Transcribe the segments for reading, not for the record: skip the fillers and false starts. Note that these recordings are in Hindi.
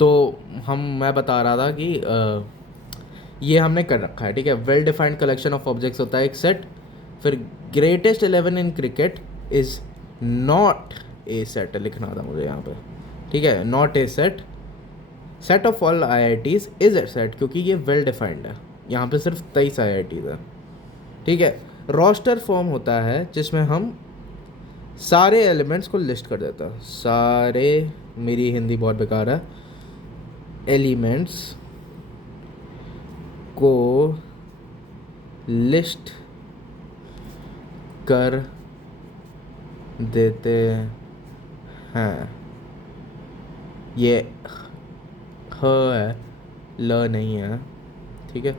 तो मैं बता रहा था कि ये हमने कर रखा है, ठीक है। Well defined collection of objects होता है एक सेट। फिर greatest 11 in cricket is not a set लिखना था मुझे यहाँ पे, ठीक है। Not a set, set of all I I tees is a set, क्योंकि ये वेल डिफाइंड है। यहाँ पे सिर्फ 23 आई आई टीज़ है, ठीक है। रोस्टर फॉर्म होता है जिसमें हम सारे एलिमेंट्स को लिस्ट कर देता है। सारे, मेरी हिंदी बहुत बेकार है, एलिमेंट्स को लिस्ट कर देते हैं। ये ह है, ल नहीं है, ठीक है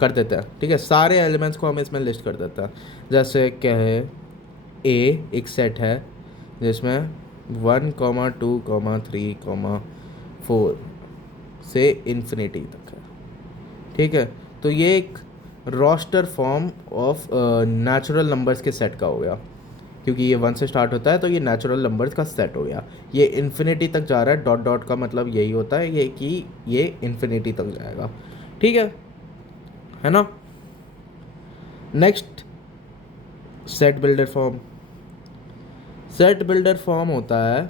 कर देते हैं, ठीक है। सारे एलिमेंट्स को हम इसमें लिस्ट कर देते हैं। जैसे क्या है, ए एक सेट है जिसमें 1, 2, 3, 4 से इन्फिनिटी तक है, ठीक है। तो ये एक roster form of natural numbers के सेट का हो गया, क्योंकि ये 1 से स्टार्ट होता है तो ये नेचुरल नंबर्स का सेट हो गया। ये इन्फिनिटी तक जा रहा है, डॉट डॉट का मतलब यही होता है ये कि ये इन्फिनिटी तक जाएगा, ठीक है ना। Next, set builder form. Set builder form होता है,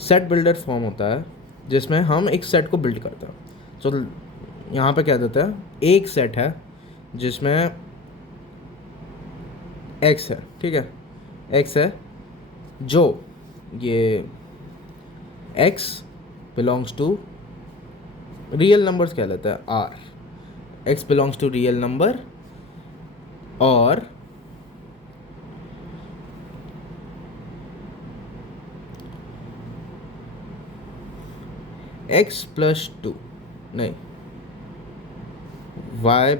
सेट बिल्डर फॉर्म होता है जिसमें हम एक सेट को बिल्ड करते हैं। तो यहाँ पे क्या देते हैं, एक सेट है जिसमें एक्स है, ठीक है। एक्स है, जो ये x belongs to real numbers कह लेते हैं, R. X belongs to real number और एक्स प्लस 2 नहीं, वाई,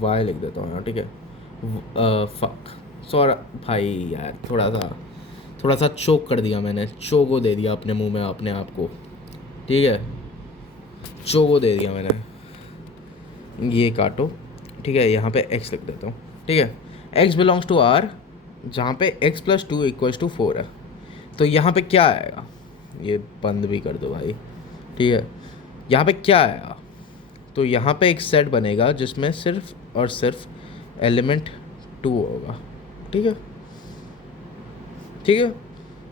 वाई लिख देता हूँ यहाँ, ठीक है। फक, सॉरी भाई यार, थोड़ा सा चोक कर दिया मैंने, चोको दे दिया अपने मुंह में अपने आप को, ठीक है। चोको दे दिया मैंने, ये काटो, ठीक है। यहाँ पे x लिख देता हूँ, ठीक है। x बिलोंग्स टू r, जहाँ पे x प्लस 2 इक्वल्स टू 4 है। तो यहाँ पे क्या आएगा, ये बंद भी कर दो भाई, ठीक है। यहाँ पे क्या आएगा, तो यहाँ पे एक सेट बनेगा जिसमें सिर्फ और सिर्फ एलिमेंट 2 होगा, ठीक है, ठीक है।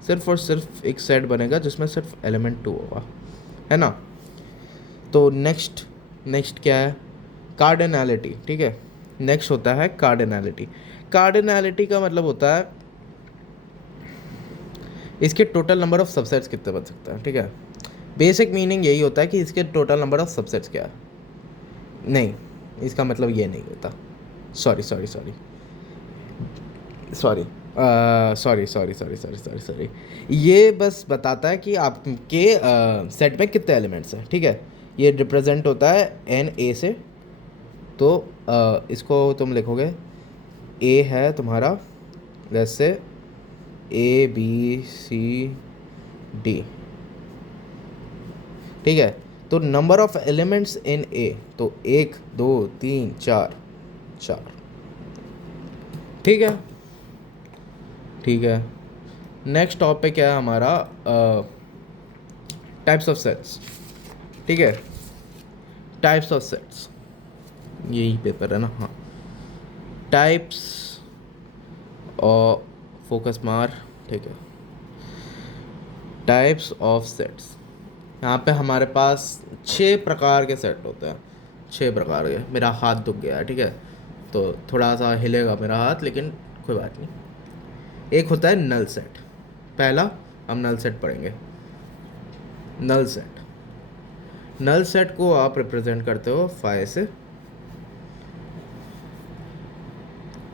सिर्फ और सिर्फ एक सेट बनेगा जिसमें सिर्फ एलिमेंट 2 होगा, है ना। तो नेक्स्ट क्या है, कार्डिनैलिटी, ठीक है। नेक्स्ट होता है कार्डिनैलिटी। कार्डिनैलिटी का मतलब होता है इसके टोटल नंबर ऑफ सबसेट्स कितने बन सकते हैं, ठीक है। बेसिक मीनिंग यही होता है कि इसके टोटल नंबर ऑफ सबसेट्स क्या है। नहीं, इसका मतलब ये नहीं होता, sorry sorry sorry sorry sorry sorry sorry sorry sorry sorry ये बस बताता है कि आपके सेट में कितने एलिमेंट्स हैं, ठीक है। ये रिप्रेजेंट होता है एन ए से। तो इसको तुम लिखोगे, ए है तुम्हारा जैसे ए बी सी डी, ठीक है। तो नंबर ऑफ एलिमेंट्स इन ए, तो 1 2 3 4 4, ठीक है, ठीक है। नेक्स्ट टॉपिक है हमारा टाइप्स ऑफ सेट्स, ठीक है। टाइप्स ऑफ सेट्स, यही पेपर है ना, हाँ। टाइप्स और फोकस मार, ठीक है। टाइप्स ऑफ सेट्स, यहाँ पे हमारे पास 6 प्रकार के सेट होते हैं, 6 प्रकार के। मेरा हाथ दुख गया है, ठीक है, तो थोड़ा सा हिलेगा मेरा हाथ, लेकिन कोई बात नहीं। एक होता है नल सेट, पहला हम नल सेट पढ़ेंगे। नल सेट, नल सेट को आप रिप्रेजेंट करते हो फाइ से।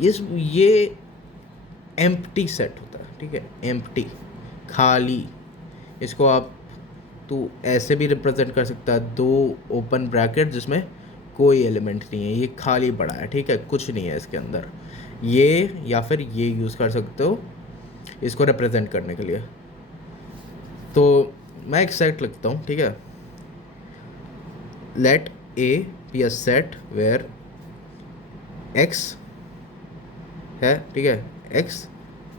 ये एम्प्टी सेट होता है, ठीक है, एम्प्टी, खाली। इसको आप तो ऐसे भी रिप्रेजेंट कर सकता है, 2 ओपन ब्रैकेट जिसमें कोई एलिमेंट नहीं है, ये खाली पड़ा है, ठीक है, कुछ नहीं है इसके अंदर। ये या फिर ये यूज़ कर सकते हो इसको रिप्रेजेंट करने के लिए। तो मैं एक सेट लिखता हूँ, ठीक है। Let A be a set where x है, ठीक है, x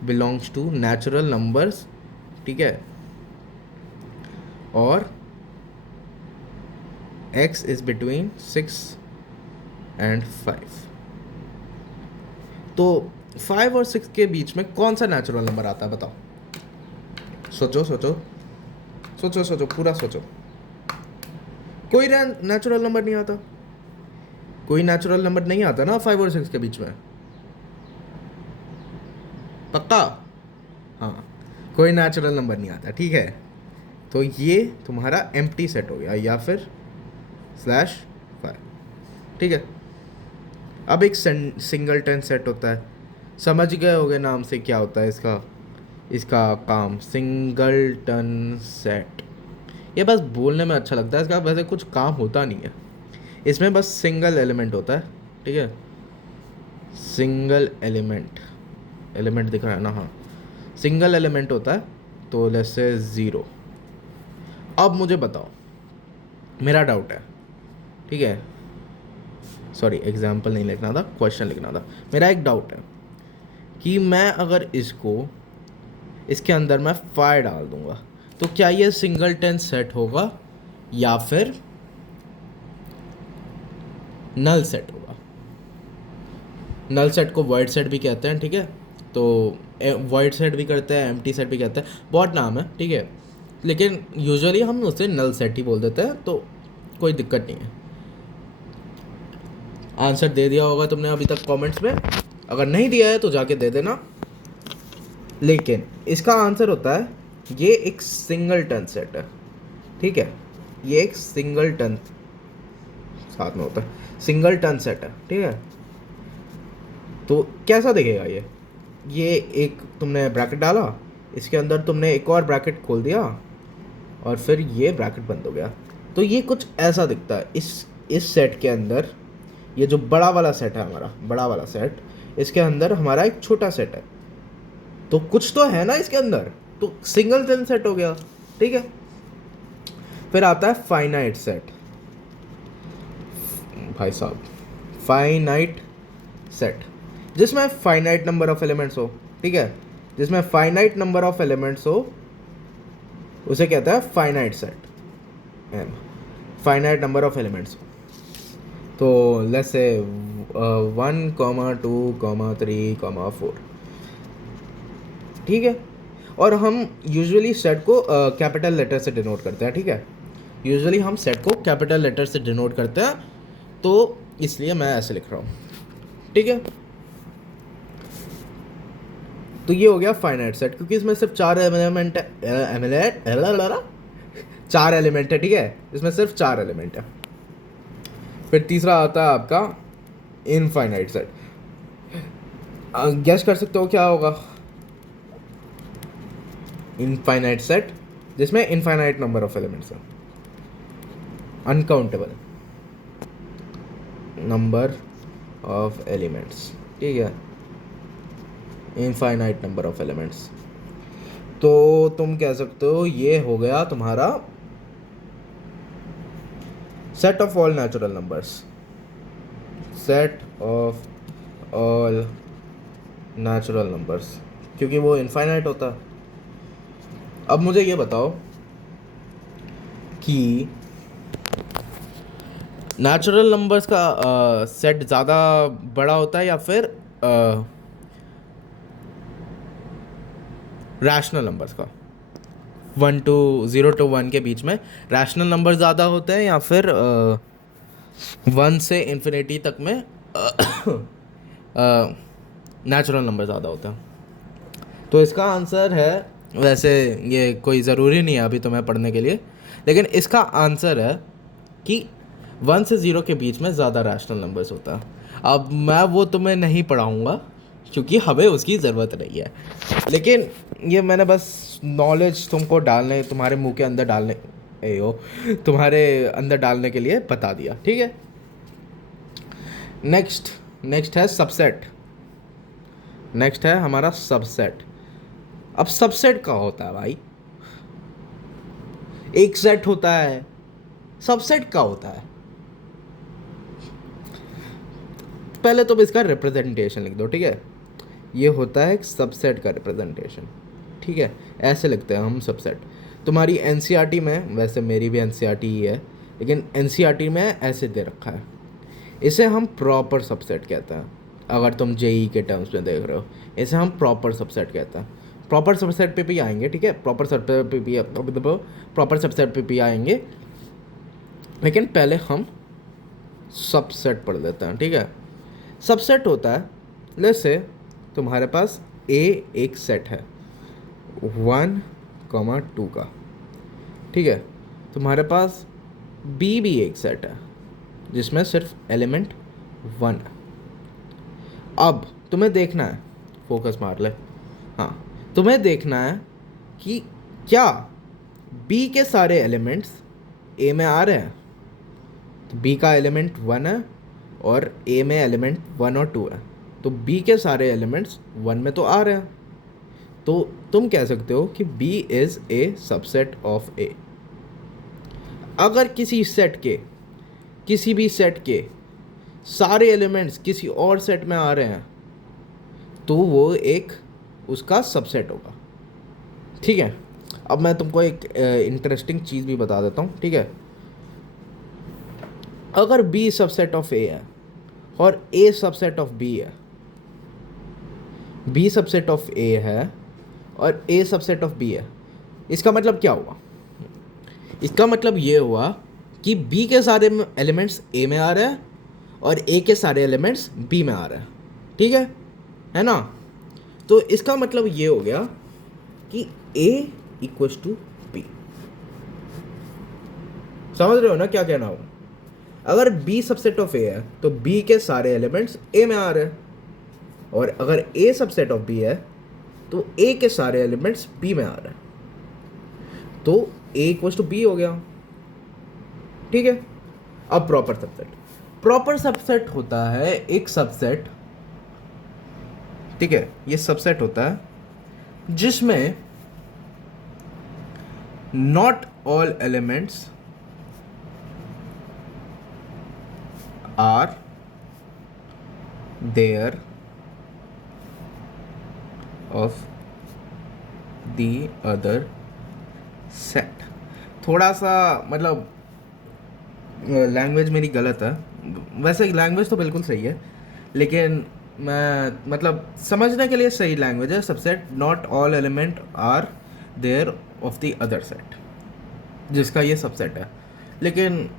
belongs to natural numbers, ठीक है, और x इज बिटवीन 6 एंड 5। तो 5 और 6 के बीच में कौन सा नेचुरल नंबर आता है बताओ? सोचो सोचो सोचो सोचो, पूरा सोचो। कोई नेचुरल नंबर नहीं आता, कोई नेचुरल नंबर नहीं आता ना 5 और 6 के बीच में, पक्का? हाँ, कोई नेचुरल नंबर नहीं आता, ठीक है। तो ये तुम्हारा एम्प्टी सेट हो गया या फिर /5, ठीक है। अब एक सिंगलटन सेट होता है, समझ गए होगे नाम से क्या होता है इसका इसका काम, सिंगलटन सेट। ये बस बोलने में अच्छा लगता है, इसका वैसे कुछ काम होता नहीं है, इसमें बस सिंगल एलिमेंट होता है, ठीक है। सिंगल एलिमेंट दिख रहा है ना? हाँ, सिंगल एलिमेंट होता है, तो जैसे 0। अब मुझे बताओ, मेरा डाउट है, ठीक है, सॉरी एग्जाम्पल नहीं लिखना था, क्वेश्चन लिखना था। मेरा एक डाउट है कि मैं अगर इसके अंदर मैं 5 डाल दूंगा तो क्या ये सिंगलटन सेट होगा या फिर नल सेट होगा? नल सेट को वॉइड सेट भी कहते हैं, ठीक है। तो वॉइड सेट भी करते हैं, एम्प्टी सेट भी कहते हैं, बहुत नाम है, ठीक है, लेकिन यूजुअली हम उसे नल सेट ही बोल देते हैं, तो कोई दिक्कत नहीं है। आंसर दे दिया होगा तुमने अभी तक कमेंट्स में, अगर नहीं दिया है तो जाके दे देना। लेकिन इसका आंसर होता है, ये एक सिंगलटन सेट है, ठीक है, ये एक सिंगलटन साथ में होता है, सिंगलटन सेट है, ठीक है। तो कैसा दिखेगा ये एक तुमने ब्रैकेट डाला, इसके अंदर तुमने एक और ब्रैकेट खोल दिया और फिर ये ब्रैकेट बंद हो गया, तो ये कुछ ऐसा दिखता है। इस सेट के अंदर, ये जो बड़ा वाला सेट है हमारा, बड़ा वाला सेट, इसके अंदर हमारा एक छोटा सेट है, तो कुछ तो है ना इसके अंदर, तो सिंगलटन सेट हो गया, ठीक है। फिर आता है फाइनाइट सेट, भाई साहब, फाइनाइट सेट, जिसमें फाइनाइट नंबर ऑफ एलिमेंट्स हो, ठीक है, जिसमें फाइनाइट नंबर ऑफ एलिमेंट्स हो उसे कहता है finite set, um, finite number of elements. तो लेट्स से 1, 2, 3, 4, ठीक है। और हम यूजुअली सेट को कैपिटल लेटर से डिनोट करते हैं, ठीक है, यूजुअली हम सेट को कैपिटल लेटर से डिनोट करते हैं, तो इसलिए मैं ऐसे लिख रहा हूँ, ठीक है। तो ये हो गया फाइनाइट सेट, क्योंकि इसमें सिर्फ 4 एलिमेंट है, 4 एलिमेंट है, ठीक है, इसमें सिर्फ 4 एलिमेंट है। फिर तीसरा आता है आपका इनफाइनाइट सेट। गेस कर सकते हो क्या होगा? इनफाइनाइट सेट जिसमें इनफाइनाइट नंबर ऑफ एलिमेंट्स है, अनकाउंटेबल नंबर ऑफ एलिमेंट्स, ठीक है, इनफाइनाइट नंबर ऑफ एलिमेंट्स। तो तुम कह सकते हो ये हो गया तुम्हारा set of all natural numbers, set of all natural numbers, क्योंकि वो इनफाइनाइट होता है। अब मुझे ये बताओ कि नेचुरल नंबर्स का सेट ज़्यादा बड़ा होता है या फिर रैशनल नंबर्स का? 0 to 1 के बीच में रैशनल नंबर ज़्यादा होते हैं या फिर 1 से इन्फिनिटी तक में नेचुरल नंबर ज़्यादा होते हैं? तो इसका आंसर है, वैसे ये कोई ज़रूरी नहीं है अभी तुम्हें पढ़ने के लिए, लेकिन इसका आंसर है कि 1 से 0 के बीच में ज़्यादा रैशनल नंबर्स होता है। अब मैं वो तुम्हें नहीं पढ़ाऊँगा क्योंकि हमें उसकी ज़रूरत नहीं है, लेकिन ये मैंने बस नॉलेज तुमको डालने, तुम्हारे मुंह के अंदर डालने, तुम्हारे अंदर डालने के लिए बता दिया, ठीक है। नेक्स्ट है सबसेट, नेक्स्ट है हमारा सबसेट। अब सबसेट का होता है भाई, एक सेट होता है, सबसेट का होता है। पहले तो इसका रिप्रेजेंटेशन लिख दो, ठीक है, ये होता है एक सबसेट का रिप्रेजेंटेशन, ठीक है, ऐसे लिखते हैं हम सबसेट। तुम्हारी एनसीईआरटी में, वैसे मेरी भी एनसीईआरटी ही है, लेकिन एनसीईआरटी में ऐसे दे रखा है, इसे हम प्रॉपर सबसेट कहते हैं। अगर तुम जेई के टर्म्स में देख रहे हो, इसे हम प्रॉपर सबसेट कहते हैं। प्रॉपर सबसेट पे भी आएंगे, ठीक है, प्रॉपर सबसेट पे भी आएंगे, लेकिन पहले हम सबसेट पढ़ लेते हैं, ठीक है। सबसेट होता है, लेट्स से तुम्हारे पास ए एक सेट है 1,2 का, ठीक है, तुम्हारे पास बी भी एक सेट है जिसमें सिर्फ एलिमेंट 1 है। अब तुम्हें देखना है, फोकस मार ले, हाँ, तुम्हें देखना है कि क्या बी के सारे एलिमेंट्स ए में आ रहे हैं। तो बी का एलिमेंट 1 है और ए में एलिमेंट 1 और 2 है, तो बी के सारे एलिमेंट्स 1 में तो आ रहे हैं, तो तुम कह सकते हो कि B is a subset of A. अगर किसी भी सेट के सारे एलिमेंट्स किसी और सेट में आ रहे हैं तो वो एक उसका सबसेट होगा, ठीक है। अब मैं तुमको एक इंटरेस्टिंग चीज़ भी बता देता हूँ, ठीक है। अगर बी सबसेट ऑफ ए है और ए सबसेट ऑफ बी है, बी सबसेट ऑफ ए है और ए सबसेट ऑफ बी है, इसका मतलब क्या हुआ? इसका मतलब ये हुआ कि बी के सारे एलिमेंट्स ए में आ रहे हैं और ए के सारे एलिमेंट्स बी में आ रहे हैं, ठीक है ना। तो इसका मतलब ये हो गया कि ए इक्वल्स टू बी। समझ रहे हो ना क्या कहना हो? अगर बी सबसेट ऑफ ए है तो बी के सारे एलिमेंट्स ए में आ रहे हैं, और अगर ए सबसेट ऑफ बी है तो ए के सारे एलिमेंट्स बी में आ रहे हैं, तो ए इक्वल्स टू बी हो गया, ठीक है। अब प्रॉपर सबसेट होता है एक सबसेट, ठीक है, ये सबसेट होता है जिसमें not all elements are there of the other set. थोड़ा सा मतलब लैंग्वेज मेरी गलत है, वैसे लैंग्वेज तो बिल्कुल सही है, लेकिन मैं मतलब समझने के लिए सही लैंग्वेज है subset. Not all element are there of the other set, जिसका ये सबसेट है। लेकिन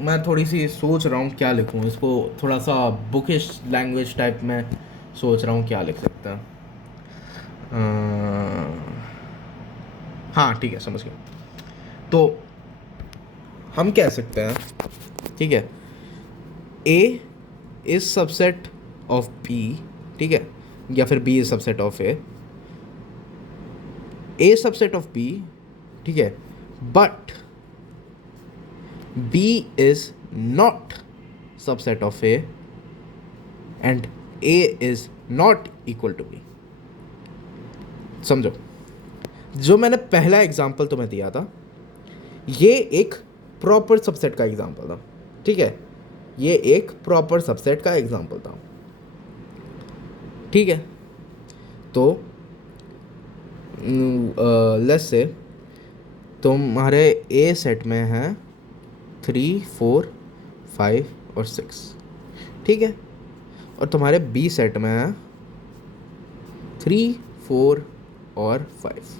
मैं थोड़ी सी सोच रहा हूँ क्या लिखूँ इसको, थोड़ा सा बुकिश लैंग्वेज टाइप में सोच रहा हूँ क्या लिख सकता है। हाँ ठीक है, समझ गया। तो हम कह सकते हैं, ठीक है, A is subset of B, ठीक है, या फिर B is subset of A subset of B, ठीक है, but B is not subset of A and A is not equal to B. समझो, जो मैंने पहला एग्जाम्पल तुम्हें दिया था ये एक प्रॉपर सबसेट का एग्जाम्पल था, ठीक है, ये एक प्रॉपर सबसेट का एग्जाम्पल था, ठीक है। तो लेट्स से तुम्हारे ए सेट में है 3, 4, 5 और 6, ठीक है, और तुम्हारे बी सेट में है 3, 4 और 5।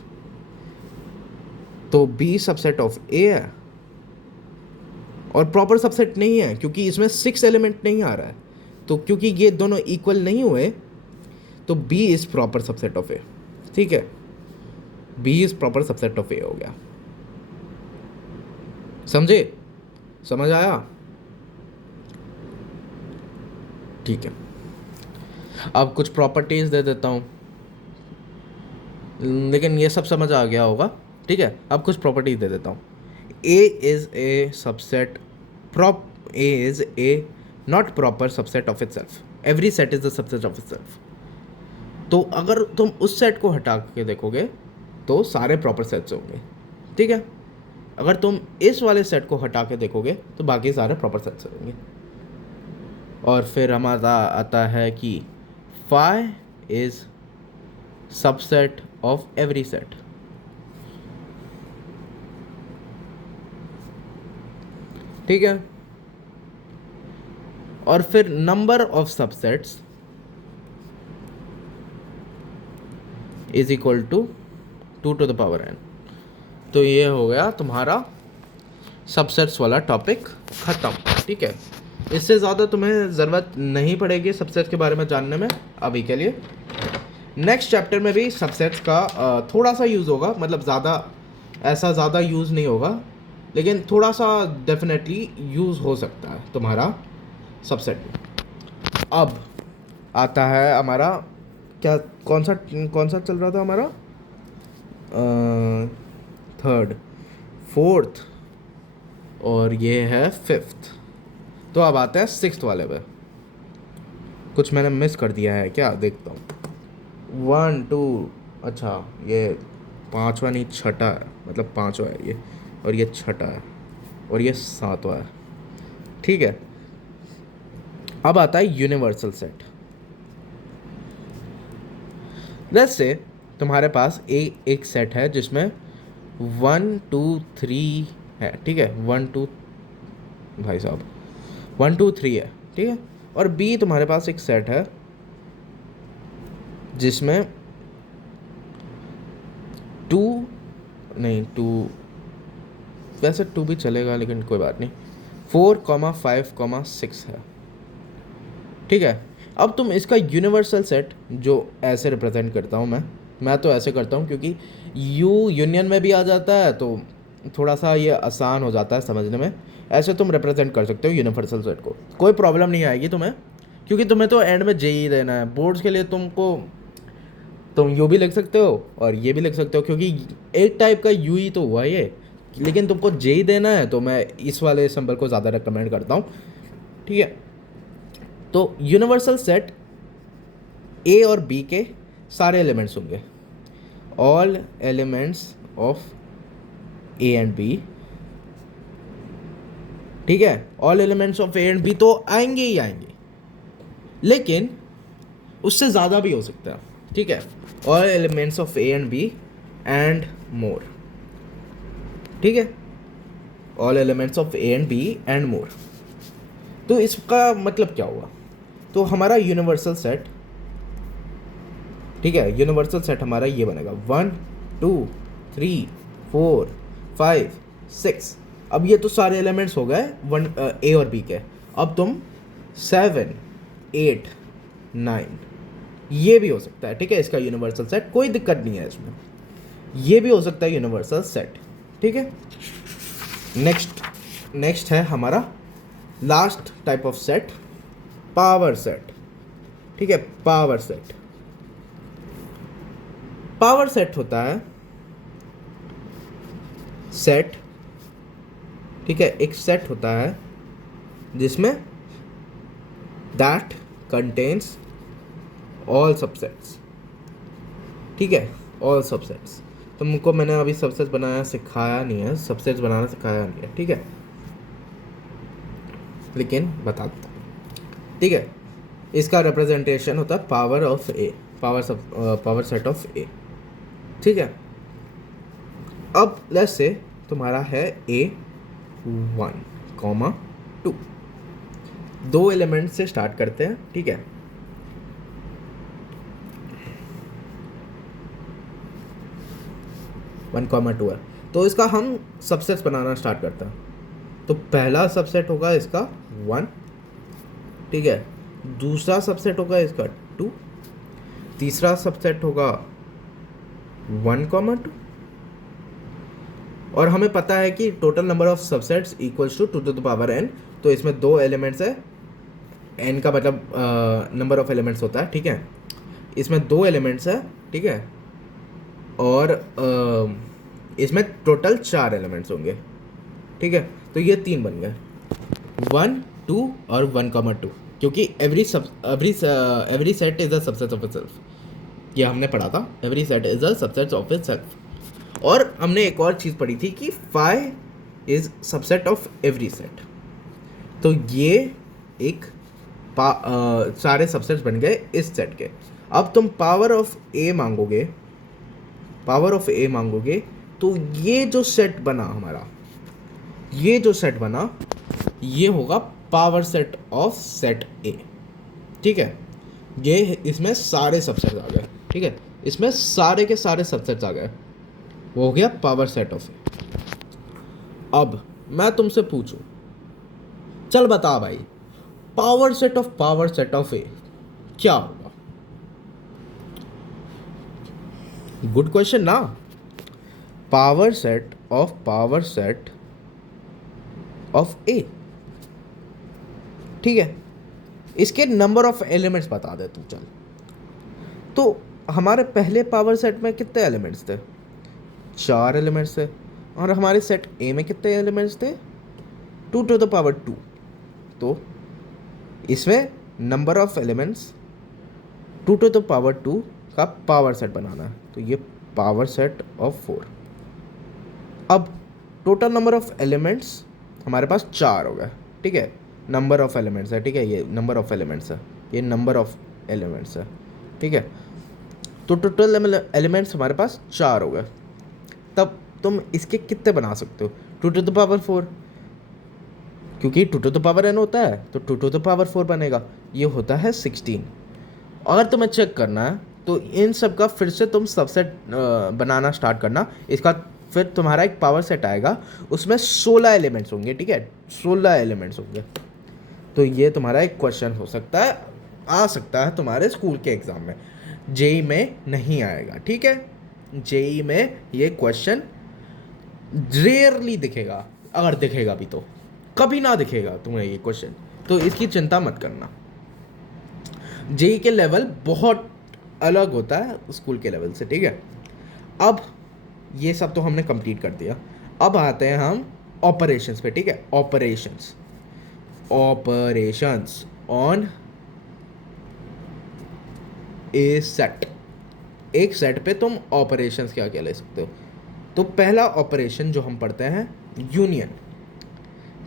तो बी सबसेट ऑफ ए है और प्रॉपर सबसेट नहीं है क्योंकि इसमें 6 एलिमेंट नहीं आ रहा है, तो क्योंकि ये दोनों इक्वल नहीं हुए तो B is proper subset of A, ठीक है, B is proper subset of A हो गया। समझे? समझ आया? ठीक है, अब कुछ प्रॉपर्टीज दे देता हूँ, लेकिन ये सब समझ आ गया होगा, ठीक है। अब कुछ प्रॉपर्टीज दे देता हूँ। A is a subset, A is a not proper subset of itself, every set is the subset of itself. तो अगर तुम उस सेट को हटा के देखोगे तो सारे प्रॉपर सेट्स होंगे, ठीक है। अगर तुम इस वाले सेट को हटा के देखोगे तो बाकी सारे प्रॉपर सेट्स होंगे। और फिर हमारा आता है कि phi is subset of every set. ठीक है, और फिर number of subsets is equal to 2 to the power n। तो ये हो गया तुम्हारा सबसेट्स वाला टॉपिक ख़त्म। ठीक है, इससे ज़्यादा तुम्हें ज़रूरत नहीं पड़ेगी सबसेट्स के बारे में जानने में अभी के लिए। नेक्स्ट चैप्टर में भी सबसेट्स का थोड़ा सा यूज़ होगा, मतलब ज़्यादा यूज़ नहीं होगा, लेकिन थोड़ा सा डेफिनेटली यूज़ हो सकता है तुम्हारा सबसेट में। अब आता है हमारा क्या, कौन सा चल रहा था हमारा, थर्ड, फोर्थ, और ये है फिफ्थ। तो अब आते हैं सिक्स्थ वाले पे। कुछ मैंने मिस कर दिया है क्या, देखता हूँ। 1 2, अच्छा ये पांचवा नहीं छठा है, मतलब पांचवा है ये, और ये छठा है, और ये सातवां है। ठीक है, अब आता है यूनिवर्सल सेट। लेट्स से तुम्हारे पास एक सेट है जिसमें 1 2 3 है। ठीक है, 1 2 भाई साहब 1 2 3 है। ठीक है, और बी तुम्हारे पास एक सेट है जिसमें 2 नहीं 2, वैसे 2 भी चलेगा लेकिन कोई बात नहीं, 4 5 6 है। ठीक है, अब तुम इसका यूनिवर्सल सेट जो ऐसे रिप्रेजेंट करता हूँ मैं तो ऐसे करता हूँ क्योंकि यूनियन में भी आ जाता है तो थोड़ा सा ये आसान हो जाता है समझने में। ऐसे तुम रिप्रेजेंट कर सकते हो यूनिवर्सल सेट को, कोई प्रॉब्लम नहीं आएगी तुम्हें, क्योंकि तुम्हें तो एंड में जेई देना है बोर्ड्स के लिए। तुम यू भी लिख सकते हो और ये भी लिख सकते हो, क्योंकि एक टाइप का यू ही तो हुआ ये, लेकिन तुमको जेई देना है तो मैं इस वाले सिंबल को ज़्यादा रिकमेंड करता हूँ। ठीक है, तो यूनिवर्सल सेट ए और बी के सारे एलिमेंट्स होंगे, all elements of A and B. ठीक है, all elements of A and B तो आएंगे ही आएंगे, लेकिन उससे ज़्यादा भी हो सकता है। ठीक है, all elements of A and B and more. ठीक है, all elements of A and B and more. तो इसका मतलब क्या हुआ, तो हमारा यूनिवर्सल सेट, ठीक है, यूनिवर्सल सेट हमारा ये बनेगा 1 2 3 4 5 6। अब ये तो सारे एलिमेंट्स हो गए ए और बी के। अब तुम 7 8 9 ये भी हो सकता है। ठीक है, इसका यूनिवर्सल सेट कोई दिक्कत नहीं है इसमें, ये भी हो सकता है यूनिवर्सल सेट। ठीक है, नेक्स्ट है हमारा last type of set, power set. ठीक है, पावर सेट होता है सेट, ठीक है, एक सेट होता है जिसमें दैट कंटेन्स ऑल सबसेट्स। ठीक है, ऑल सबसेट्स। तुमको मैंने अभी सबसेट्स बनाना सिखाया नहीं है, सबसेट्स बनाना सिखाया नहीं है। ठीक है, लेकिन बता देता हूँ। ठीक है, इसका रिप्रेजेंटेशन होता है power of A, power set of A. ठीक है, अब लेट्स से तुम्हारा है ए 1 2, दो एलिमेंट से स्टार्ट करते हैं। ठीक है, वन कॉमा टू है, तो इसका हम सबसेट्स बनाना स्टार्ट करते हैं। तो पहला सबसेट होगा इसका 1, ठीक है, दूसरा सबसेट होगा इसका 2, तीसरा सबसेट होगा 1 2, और हमें पता है कि total number of subsets equals to 2 to the power n। तो इसमें दो एलिमेंट्स है, n का मतलब नंबर ऑफ एलिमेंट्स होता है। ठीक है, इसमें दो एलिमेंट्स है। ठीक है, और इसमें टोटल 4 एलिमेंट्स होंगे। ठीक है, तो ये 3 बन गए, 1 2 और 1 2, क्योंकि every set is a subset of itself. ये हमने पढ़ा था, every set is a subset of itself. और हमने एक और चीज़ पढ़ी थी कि phi is subset of every set. तो ये एक सारे सबसेट्स बन गए इस सेट के। अब तुम पावर ऑफ ए मांगोगे, पावर ऑफ ए मांगोगे, तो ये जो सेट बना हमारा, ये जो सेट बना, ये होगा पावर सेट ऑफ सेट ए। ठीक है, ये इसमें सारे सबसेट्स आ गए। ठीक है, इसमें सारे के सारे सबसेट्स आ गए, वो हो गया पावर सेट ऑफ ए। अब मैं तुमसे पूछूं, चल बता भाई, पावर सेट ऑफ ए क्या होगा? गुड क्वेश्चन ना। Power set of A. ठीक है, इसके नंबर ऑफ एलिमेंट्स बता दे तू चल। तो हमारे पहले पावर सेट में कितने एलिमेंट्स थे? 4 एलिमेंट्स थे। और हमारे सेट ए में कितने एलिमेंट्स थे? 2 टू द पावर 2। तो इसमें number of elements 2 to the power 2 का पावर सेट बनाना है, तो ये पावर सेट ऑफ 4। अब टोटल नंबर ऑफ एलिमेंट्स हमारे पास 4 हो गए। ठीक है, नंबर ऑफ एलिमेंट्स है। ठीक है, ये नंबर ऑफ एलिमेंट्स है, ये नंबर ऑफ एलिमेंट्स है। ठीक है, तो टोटल एलिमेंट्स हमारे पास 4 हो गए। तब तुम इसके कितने बना सकते हो? 2 टू द पावर 4, क्योंकि 2 टू द पावर n होता है, तो 2 टू द पावर 4 बनेगा, ये होता है 16। अगर तुम्हें चेक करना है तो इन सब का फिर से तुम सबसेट बनाना स्टार्ट करना। इसका फिर तुम्हारा एक पावर सेट आएगा, उसमें 16 एलिमेंट्स होंगे। ठीक है, 16 एलिमेंट्स होंगे। तो ये तुम्हारा एक क्वेश्चन हो सकता है, आ सकता है तुम्हारे स्कूल के एग्ज़ाम में। जेई में नहीं आएगा। ठीक है, जेई में ये क्वेश्चन रेयरली दिखेगा, अगर दिखेगा भी तो कभी ना दिखेगा तुम्हें ये क्वेश्चन, तो इसकी चिंता मत करना। जेई के लेवल बहुत अलग होता है स्कूल के लेवल से। ठीक है, अब ये सब तो हमने कंप्लीट कर दिया। अब आते हैं हम ऑपरेशंस पे। ठीक है, ऑपरेशंस ऑन ए सेट। एक सेट पे तुम ऑपरेशंस क्या क्या ले सकते हो? तो पहला ऑपरेशन जो हम पढ़ते हैं, यूनियन।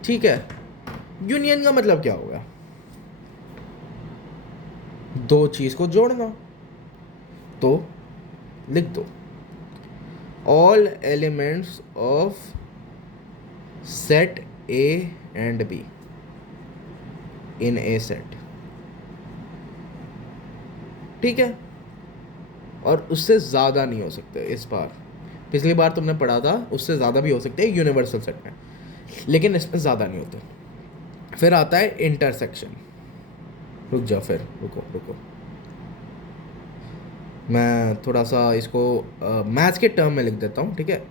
ठीक है, यूनियन का मतलब क्या होगा? दो चीज को जोड़ना। तो लिख दो, all elements of set A and be in A set. ठीक है, और उससे ज़्यादा नहीं हो सकते। इस बार, पिछली बार तुमने पढ़ा था उससे ज़्यादा भी हो सकते हैं यूनिवर्सल सेट में, लेकिन इसमें ज़्यादा नहीं होते। फिर आता है इंटरसेक्शन। रुक जा, फिर रुको, मैं थोड़ा सा इसको मैथ्स के टर्म में लिख देता हूँ। ठीक है,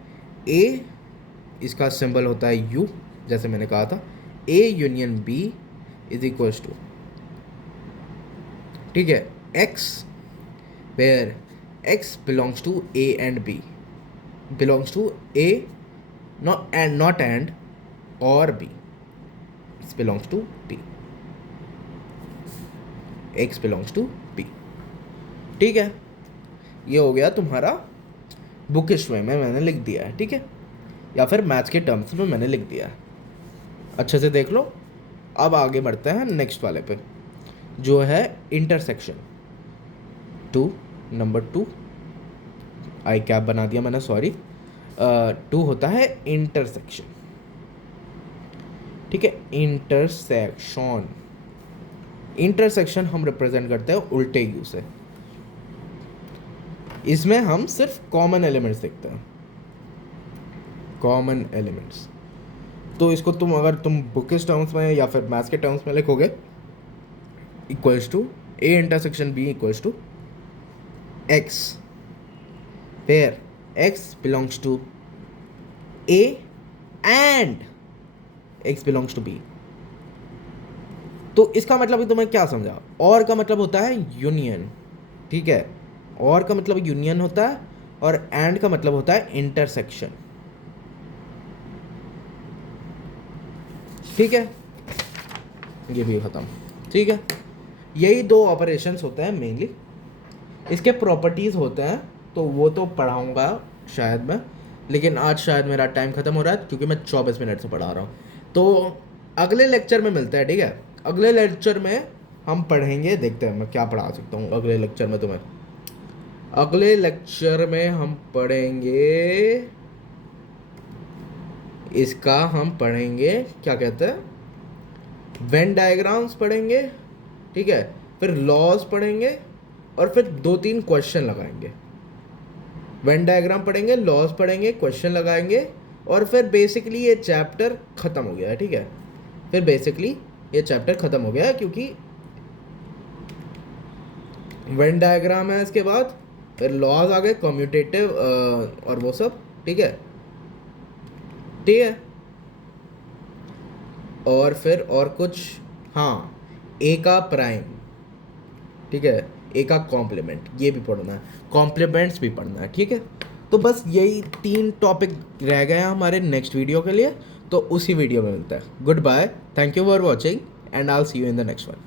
ए, इसका सिंबल होता है यू, जैसे मैंने कहा था, A union B is equals to, ठीक है, x, where x belongs to A and B, belongs to A, not and or b, it belongs to b, x belongs to b। ठीक है, ये हो गया तुम्हारा बुकिश वे में मैंने लिख दिया है। ठीक है, या फिर मैथ्स के टर्म्स में मैंने लिख दिया है, अच्छे से देख लो। अब आगे बढ़ते हैं नेक्स्ट वाले पे, जो है इंटरसेक्शन। नंबर 2 आई कैप बना दिया मैंने, सॉरी। 2 होता है इंटरसेक्शन। ठीक है, इंटरसेक्शन हम रिप्रेजेंट करते हैं उल्टे यू से। इसमें हम सिर्फ कॉमन एलिमेंट्स देखते हैं, कॉमन एलिमेंट्स। तो इसको तुम अगर तुम बुकिश टर्म्स में या फिर मैथ्स के टर्म्स में लिखोगे, equals to A intersection B equals to x, where x belongs to A and x belongs to B. तो इसका मतलब तुम्हें क्या समझा? और का मतलब होता है यूनियन। ठीक है, और का मतलब यूनियन होता है, और एंड का मतलब होता है इंटरसेक्शन। ठीक है, ये भी खत्म। ठीक है, यही 2 ऑपरेशंस होते हैं मेनली। इसके प्रॉपर्टीज होते हैं, तो वो तो पढ़ाऊंगा शायद मैं, लेकिन आज शायद मेरा टाइम ख़त्म हो रहा है क्योंकि मैं 24 मिनट से पढ़ा रहा हूँ। तो अगले लेक्चर में मिलता है। ठीक है, अगले लेक्चर में हम पढ़ेंगे, देखते हैं मैं क्या पढ़ा सकता हूँ अगले लेक्चर में तुम्हें। अगले लेक्चर में हम पढ़ेंगे इसका, हम पढ़ेंगे क्या कहते हैं, वेन डायग्राम्स पढ़ेंगे, ठीक है, फिर लॉज पढ़ेंगे और फिर 2-3 क्वेश्चन लगाएंगे। वेन डायग्राम पढ़ेंगे, लॉज पढ़ेंगे, क्वेश्चन लगाएंगे और फिर बेसिकली ये चैप्टर ख़त्म हो गया है, ठीक है। फिर बेसिकली ये चैप्टर ख़त्म हो गया है क्योंकि वेन डायग्राम है, इसके बाद फिर लॉज आ गए, कम्यूटेटिव और वो सब, ठीक है, ठीक है। और फिर और कुछ, हाँ, ए का प्राइम, ठीक है, ए का कॉम्प्लीमेंट, ये भी पढ़ना है, कॉम्प्लीमेंट्स भी पढ़ना है, ठीक है। तो बस यही 3 टॉपिक रह गए हैं हमारे नेक्स्ट वीडियो के लिए, तो उसी वीडियो में मिलता है। Goodbye, thank you for watching and I will see you in the next one.